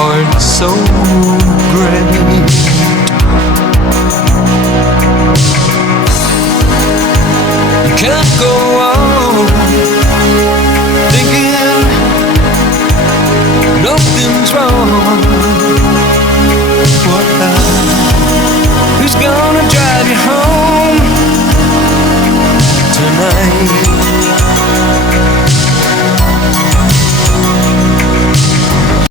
heart so great. You can't go on thinking nothing's wrong. Who's gonna drive you home tonight?